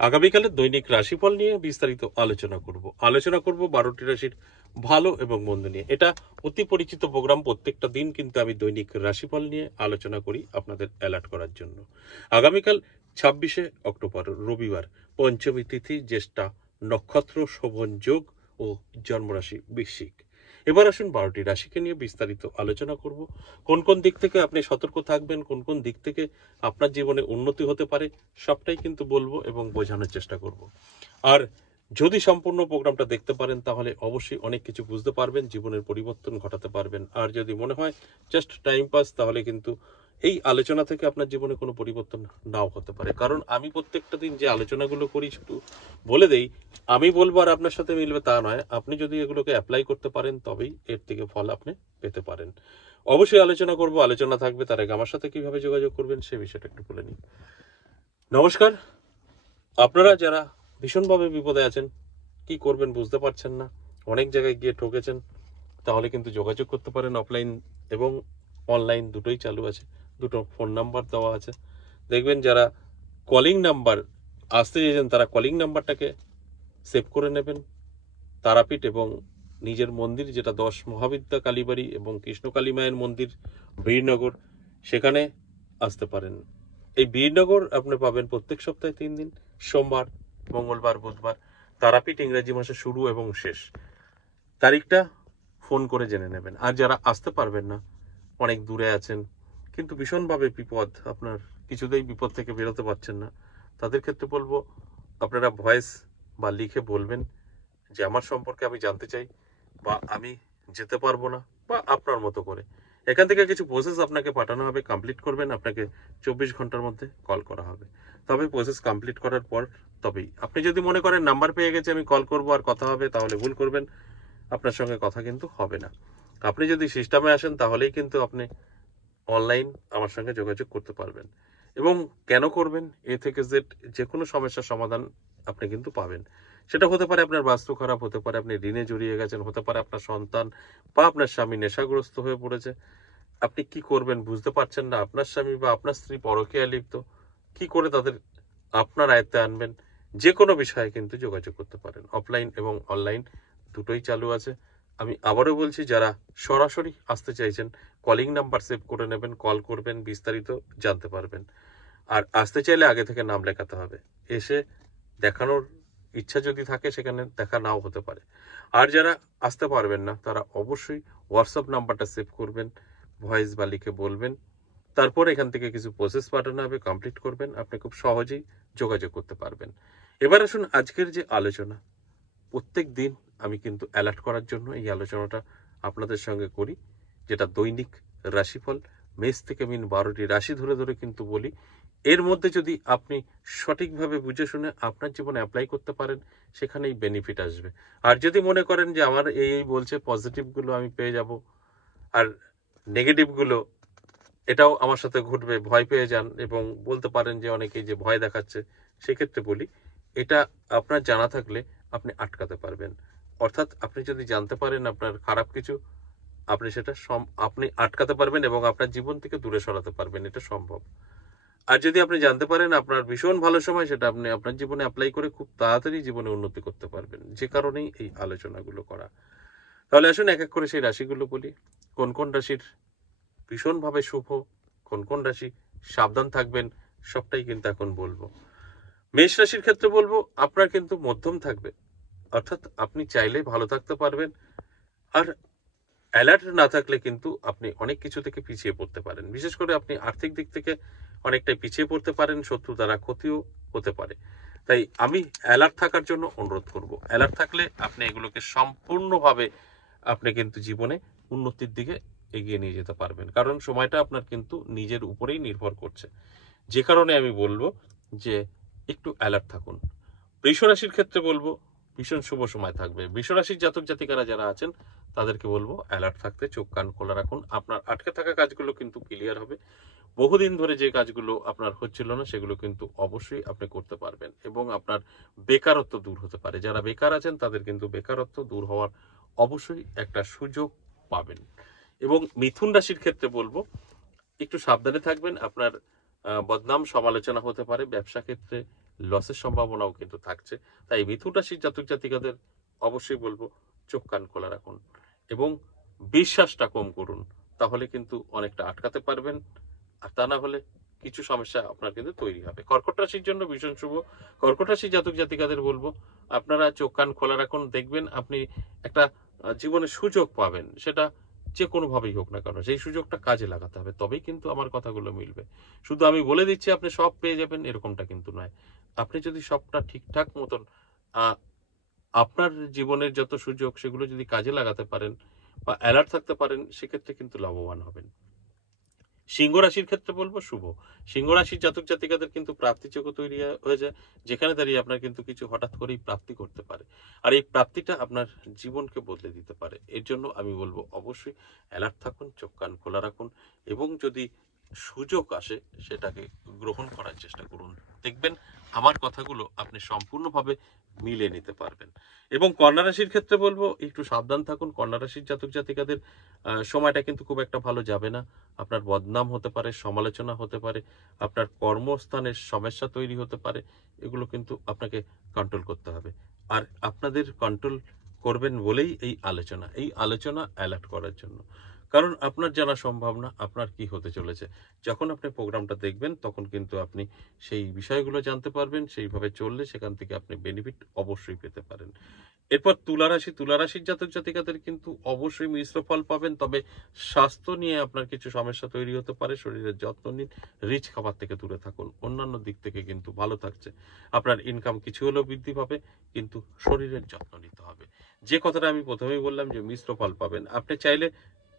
আগামীকালের দৈনিক রাশিফল নিয়ে বিস্তারিত আলোচনা করব 12টি রাশির ভালো এবং মন্দ নিয়ে। এটা অতি পরিচিত প্রোগ্রাম। প্রত্যেকটা দিন কিন্তু আমি দৈনিক রাশিফল নিয়ে আলোচনা করি আপনাদের অ্যালার্ট করার জন্য। আগামীকাল 26শে অক্টোবর রবিবার, পঞ্চমী তিথি, জ্যেষ্ঠা নক্ষত্র, শোভন যোগ ও জন্মরাশি বৃশ্চিক। এবার আসুন 12টি রাশিকে নিয়ে বিস্তারিত আলোচনা করব। কোন কোন দিক থেকে আপনি সতর্ক থাকবেন, কোন কোন দিক থেকে আপনার জীবনে উন্নতি হতে পারে, সবটাই কিন্তু বলবো এবং বোঝানোর চেষ্টা করব। আর যদি সম্পূর্ণ প্রোগ্রামটা দেখতে পারেন তাহলে অবশ্যই অনেক কিছু বুঝতে পারবেন, জীবনের পরিবর্তন ঘটাতে পারবেন। আর যদি মনে হয় জাস্ট টাইম পাস, তাহলে কিন্তু এই আলোচনা থেকে আপনার জীবনে কোনো পরিবর্তন নাও হতে পারে। কারণ আমি প্রত্যেকটা দিন যে আলোচনাগুলো করি শুধু বলে দেই, আমি বলবো আর আপনার সাথে মিলবে তা নয়। আপনি যদি এগুলোকে অ্যাপ্লাই করতে পারেন তবেই এর থেকে ফল আপনি পেতে পারেন। অবশ্যই আলোচনা করব, আলোচনা থাকবে। তার আগে আমার সাথে কিভাবে যোগাযোগ করবেন সে বিষয়টা একটু বলে নিই। নমস্কার। আপনারা যারা ভীষণভাবে বিপদে আছেন, কি করবেন বুঝতে পারছেন না, অনেক জায়গায় গিয়ে ঠকেছেন, তাহলে কিন্তু যোগাযোগ করতে পারেন। অফলাইন এবং অনলাইন দুটোই চালু আছে, দুটো ফোন নাম্বার দেওয়া আছে। দেখবেন যারা কলিং নাম্বার আসতে চেয়েছেন তারা কলিং নাম্বারটাকে সেভ করে নেবেন। তারাপীঠ এবং নিজের মন্দির, যেটা 10 মহাবিদ্যা কালীবাড়ি এবং কৃষ্ণকালী মায়ের মন্দির, বীরনগর, সেখানে আসতে পারেন। এই বীরনগর আপনি পাবেন প্রত্যেক সপ্তাহে 3 দিন, সোমবার, মঙ্গলবার, বুধবার। তারাপীঠ ইংরেজি মাসে শুরু এবং শেষ, তারিখটা ফোন করে জেনে নেবেন। আর যারা আসতে পারবেন না, অনেক দূরে আছেন, কিন্তু ভীষণভাবে বিপদ, আপনার কিছুতেই বিপদ থেকে বেরোতে পারছেন না, তাদের ক্ষেত্রে বলবো আপনারা ভয়েস বা লিখে বলবেন যে আমার সম্পর্কে আমি জানতে চাই, বা আমি যেতে পারবো না, বা আপনার মতো করে। এখান থেকে কিছু প্রসেস আপনাকে পাঠানো হবে, কমপ্লিট করবেন। আপনাকে 24 ঘন্টার মধ্যে কল করা হবে। তবে প্রসেস কমপ্লিট করার পর তবেই আপনি যদি মনে করেন নাম্বার পেয়ে গেছে আমি কল করবো আর কথা হবে, তাহলে ভুল করবেন, আপনার সঙ্গে কথা কিন্তু হবে না। আপনি যদি সিস্টেমে আসেন তাহলেই কিন্তু আপনি অনলাইন আমার সঙ্গে যোগাযোগ করতে পারবেন। এবং কেন করবেন, এ থেকে জেড যে কোনো সমস্যার সমাধান আপনি কিন্তু পাবেন। সেটা হতে পারে আপনার বাস্তু খারাপ, হতে পারে আপনি ঋণে জড়িয়ে গেছেন, হতে পারে আপনার সন্তান বা আপনার স্বামী নেশাগ্রস্ত হয়ে পড়েছে, আপনি কি করবেন বুঝতে পারছেন না, আপনার স্বামী বা আপনার স্ত্রী পরকীয়ায় লিপ্ত, কি করে তাদের আপনার আয়ত্তে আনবেন। যে কোনো বিষয়ে কিন্তু যোগাযোগ করতে পারেন। অফলাইন এবং অনলাইন দুটোই চালু আছে। আমি আবারও বলছি, যারা সরাসরি আসতে চাইছেন কলিং নাম্বার সেভ করে নেবেন, কল করবেন, বিস্তারিত জানতে পারবেন। আর আসতে চাইলে আগে থেকে নাম লেখাতে হবে। এসে দেখানোর ইচ্ছা যদি থাকে সেখানে দেখা নাও হতে পারে। আর যারা আসতে পারবেন না তারা অবশ্যই হোয়াটসঅ্যাপ নাম্বারটা সেভ করবেন, ভয়েস বা লিখে বলবেন। তারপর এখান থেকে কিছু প্রসেস পাঠানো হবে, কমপ্লিট করবেন, আপনি খুব সহজেই যোগাযোগ করতে পারবেন। এবার আসুন আজকের যে আলোচনা। প্রত্যেক দিন আমি কিন্তু অ্যালার্ট করার জন্য এই আলোচনাটা আপনাদের সঙ্গে করি, যেটা দৈনিক রাশিফল। মেষ থেকে মিন 12টি রাশি ধরে ধরে কিন্তু বলি। এর মধ্যে যদি আপনি সঠিকভাবে বুঝে শুনে আপনার জীবনে অ্যাপ্লাই করতে পারেন, সেখানেই বেনিফিট আসবে। আর যদি মনে করেন যে আমার এই বলছে, পজিটিভগুলো আমি পেয়ে যাব আর নেগেটিভগুলো এটাও আমার সাথে ঘটবে, ভয় পেয়ে যান এবং বলতে পারেন যে অনেকেই যে ভয় দেখাচ্ছে, সেক্ষেত্রে বলি এটা আপনার জানা থাকলে আপনি আটকাতে পারবেন। অর্থাৎ আপনি যদি জানতে পারেন আপনার খারাপ কিছু, আপনি সেটা আপনি আটকাতে পারবেন এবং আপনার জীবন থেকে দূরে সরাতে পারবেন, এটা সম্ভব। আর যদি আপনি জানতে পারেন আপনার ভীষণ ভালো সময়, সেটা আপনি আপনার জীবনে অ্যাপ্লাই করে খুব তাড়াতাড়ি জীবনে উন্নতি করতে পারবেন। যে কারণেই এই আলোচনাগুলো করা। তাহলে আসুন এক এক করে সেই রাশিগুলো বলি। কোন কোন রাশির ভীষণভাবে শুভ, কোন কোন রাশি সাবধান থাকবেন, সবটাই কিন্তু এখন বলবো। মেষ রাশির ক্ষেত্রে বলবো আপনার কিন্তু মধ্যম থাকবে, অর্থাৎ আপনি চাইলে ভালো থাকতে পারবেন। আর অ্যালার্ট না থাকলে কিন্তু আপনি অনেক কিছু থেকে পিছিয়ে পড়তে পারেন। বিশেষ করে আপনি আর্থিক দিক থেকে অনেকটাই পিছিয়ে পড়তে পারেন, শত্রু দ্বারা ক্ষতিও হতে পারে। তাই আমি অ্যালার্ট থাকার জন্য অনুরোধ করব। অ্যালার্ট থাকলে আপনি এগুলোকে সম্পূর্ণভাবে আপনি কিন্তু জীবনে উন্নতির দিকে এগিয়ে নিয়ে যেতে পারবেন। কারণ সময়টা আপনার কিন্তু নিজের উপরেই নির্ভর করছে। যে কারণে আমি বলবো যে একটু অ্যালার্ট থাকুন। বৃষ রাশির ক্ষেত্রে বলবো ভীষণ শুভ সময় থাকবে। বৃষ রাশির জাতক জাতিকারা যারা আছেন তাদেরকে বলবো অ্যালার্ট থাকতে, চোখ কান খোলা রাখুন। আপনার আটকে থাকা কাজগুলো কিন্তু ক্লিয়ার হবে। বহুদিন ধরে যে কাজগুলো আপনার হচ্ছিল না সেগুলো কিন্তু অবশ্যই আপনি করতে পারবেন এবং আপনার বেকারত্ব দূর হতে পারে। যারা বেকার আছেন তাদের কিন্তু বেকারত্ব দূর হওয়ার অবশ্যই একটা সুযোগ পাবেন। এবং মিথুন রাশির ক্ষেত্রে বলবো একটু সাবধানে থাকবেন। আপনার বদনাম সমালোচনা হতে পারে। ব্যবসা ক্ষেত্রে লসের সম্ভাবনাও কিন্তু থাকছে। তাই মিথুন রাশির জাতক জাতিকাদের অবশ্যই বলবো চোখ কান খোলা রাখুন এবং বিশ্বাসটা কম করুন, তাহলে কিন্তু অনেকটা আটকাতে পারবেন। আর তা না হলে কিছু সমস্যা আপনার কিন্তু তৈরি হবে। কর্কট রাশির জন্য ভীষণ শুভ। কর্কট রাশির জাতক জাতিকাদের বলবো আপনারা চোখ কান খোলা রাখুন, দেখবেন আপনি একটা জীবনে সুযোগ পাবেন, সেটা যে কোনোভাবেই হোক না কেন সেই সুযোগটা কাজে লাগাতে হবে, তবেই কিন্তু আমার কথাগুলো মিলবে। শুধু আমি বলে দিচ্ছি আপনি সব পেয়ে যাবেন এরকমটা কিন্তু নয়। আপনি যদি সবটা ঠিকঠাক মতন আহ, আপনার জীবনের যত সুযোগ সেগুলো যদি কাজে লাগাতে পারেন বা অ্যালার্ট থাকতে পারেন, সেক্ষেত্রে কিন্তু লাভবান হবেন। সিংহ রাশির ক্ষেত্রে বলবো শুভ। সিংহ রাশির জাতক জাতিকাদের কিন্তু প্রাপ্তিযোগ তৈরি হয়ে যায়, যেখানে দাঁড়িয়ে আপনার কিন্তু কিছু হঠাৎ করেই প্রাপ্তি করতে পারে, আর এই প্রাপ্তিটা আপনার জীবনকে বদলে দিতে পারে। এর জন্য আমি বলবো অবশ্যই অ্যালার্ট থাকুন, চোখ কান খোলা রাখুন এবং যদি সুযোগ আসে সেটাকে গ্রহণ করার চেষ্টা করুন। দেখবেন আমার কথাগুলো আপনি সম্পূর্ণভাবে মিলে নিতে পারবেন। এবং কন্যা রাশির ক্ষেত্রে বলবো একটু সাবধান থাকুন। কন্যা রাশির জাতক জাতিকাদের সময়টা কিন্তু খুব একটা ভালো যাবে না। আপনার বদনাম হতে পারে, সমালোচনা হতে পারে, আপনার কর্মস্থানের সমস্যা তৈরি হতে পারে। এগুলো কিন্তু আপনাকে কন্ট্রোল করতে হবে। আর আপনাদের কন্ট্রোল করবেন বলেই এই আলোচনা অ্যালার্ট করার জন্য। কারণ আপনার জানা সম্ভব না আপনার কি হতে চলেছে। যখন আপনি প্রোগ্রামটা দেখবেন তখন কিন্তু আপনি সেই বিষয়গুলো জানতে পারবেন, সেইভাবে চললে সেখান থেকে আপনি বেনিফিট অবশ্যই পেতে পারেন। এরপর তুলা রাশি। তুলা রাশির জাতক জাতিকাদের কিন্তু অবশ্যই মিশ্র ফল পাবেন, তবে স্বাস্থ্য নিয়ে আপনার কিছু সমস্যা তৈরি হতে পারে। শরীরের যত্ন নিন, রিচ খাবার থেকে দূরে থাকুন। অন্যান্য দিক থেকে কিন্তু ভালো থাকছে। আপনার ইনকাম কিছু হলেও বৃদ্ধি পাবে, কিন্তু শরীরের যত্ন নিতে হবে। যে কথাটা আমি প্রথমেই বললাম যে মিশ্র ফল পাবেন, আপনি চাইলে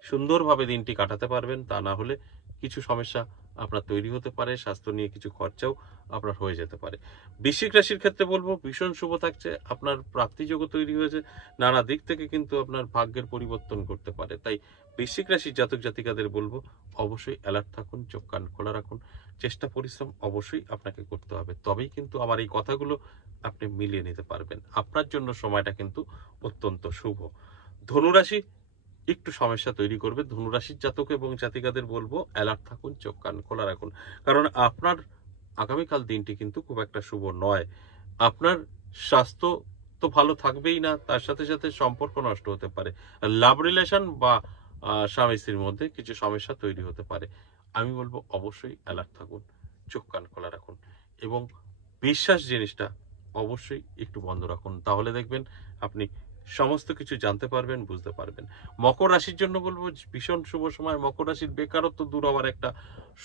সুন্দরভাবে দিনটি কাটাতে পারবেন, তা না হলে কিছু সমস্যা আপনার তৈরি হতে পারে। স্বাস্থ্য নিয়ে কিছু খরচাও আপনার হয়ে যেতে পারে। বৃশ্চিক রাশির ক্ষেত্রে বলবো ভীষণ শুভ থাকছে। আপনার প্রাপ্তিযোগও তৈরি হয়েছে, নানা দিক থেকে কিন্তু আপনার ভাগ্যের পরিবর্তন করতে পারে। তাই বৃশ্চিক রাশির জাতক জাতিকাদের বলবো অবশ্যই অ্যালার্ট থাকুন, চোখ কান খোলা রাখুন। চেষ্টা পরিশ্রম অবশ্যই আপনাকে করতে হবে, তবেই কিন্তু আমার এই কথাগুলো আপনি মিলিয়ে নিতে পারবেন। আপনার জন্য সময়টা কিন্তু অত্যন্ত শুভ। ধনুরাশি একটু সমস্যা তৈরি করবে। ধনুরাশির জাতক এবং জাতিকাদের বলবো অ্যালার্ট থাকুন, চোখ কান খোলা রাখুন। কারণ আপনার আগামীকাল দিনটি কিন্তু খুব একটা শুভ নয়। আপনার স্বাস্থ্য তো ভালো থাকবেই না, তার সাথে সাথে সম্পর্ক নষ্ট হতে পারে। লাভ রিলেশন বা স্বামী স্ত্রীর মধ্যে কিছু সমস্যা তৈরি হতে পারে। আমি বলবো অবশ্যই অ্যালার্ট থাকুন, চোখ কান খোলা রাখুন এবং বিশ্বাস জিনিসটা অবশ্যই একটু বন্ধ রাখুন। তাহলে দেখবেন আপনি সমস্ত কিছু জানতে পারবেন, বুঝতে পারবেন। মকর রাশির জন্য বলবো ভীষণ শুভ সময়। মকর রাশির বেকারত্ব দূর হওয়ার একটা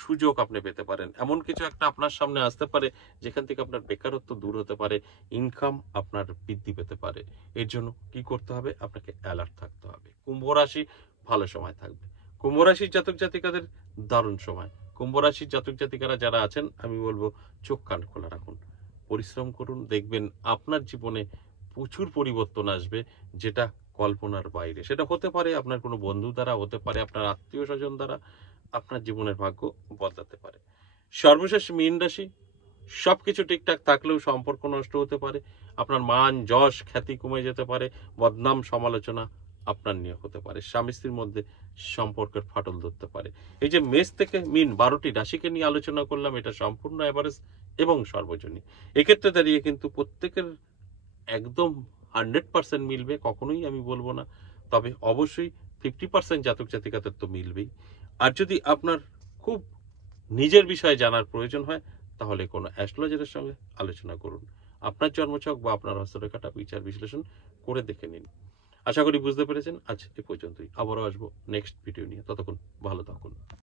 সুযোগ আপনি পেতে পারেন। এমন কিছু একটা আপনার সামনে আসতে পারে যেখান থেকে আপনার বেকারত্ব দূর হতে পারে, ইনকাম আপনার বৃদ্ধি পেতে পারে। এর জন্য কি করতে হবে? আপনাকে অ্যালার্ট থাকতে হবে। কুম্ভ রাশি ভালো সময় থাকবে। কুম্ভ রাশির জাতক জাতিকাদের দারুণ সময়। কুম্ভ রাশির জাতক জাতিকারা যারা আছেন আমি বলবো চোখ কান খোলা রাখুন, পরিশ্রম করুন, দেখবেন আপনার জীবনে প্রচুর পরিবর্তন আসবে, যেটা কল্পনার বাইরে। সেটা হতে পারে আপনার কোনো বন্ধু দ্বারা, হতে পারে আপনার আত্মীয় স্বজন দ্বারা। আপনার জীবনের ভাগ্য বদলাতে পারে। সর্বশেষ মীন রাশি। সবকিছু ঠিকঠাক থাকলেও সম্পর্ক নষ্ট হতে পারে, আপনার মান যশ খ্যাতি কমে যেতে পারে, বদনাম সমালোচনা আপনার নিয়ে হতে পারে, স্বামী স্ত্রীর মধ্যে সম্পর্কের ফাটল ধরতে পারে। এই যে মেষ থেকে মিন 12টি রাশিকে নিয়ে আলোচনা করলাম, এটা সম্পূর্ণ এভারেজ এবং সর্বজনীন। এক্ষেত্রে দাঁড়িয়ে কিন্তু প্রত্যেকের একদম 100% মিলবে কখনোই আমি বলবো না, তবে অবশ্যই 50% জাতক জাতিকাদের তো মিলবেই। আর যদি আপনার খুব নিজের বিষয়ে জানার প্রয়োজন হয়, তাহলে কোনো অ্যাস্ট্রোলজারের সঙ্গে আলোচনা করুন। আপনার জন্মছক বা আপনার হস্তরেখাটা বিচার বিশ্লেষণ করে দেখে নিন। আশা করি বুঝতে পেরেছেন। আজ এ পর্যন্তই। আবারও আসবো নেক্সট ভিডিও নিয়ে। ততক্ষণ ভালো থাকুন।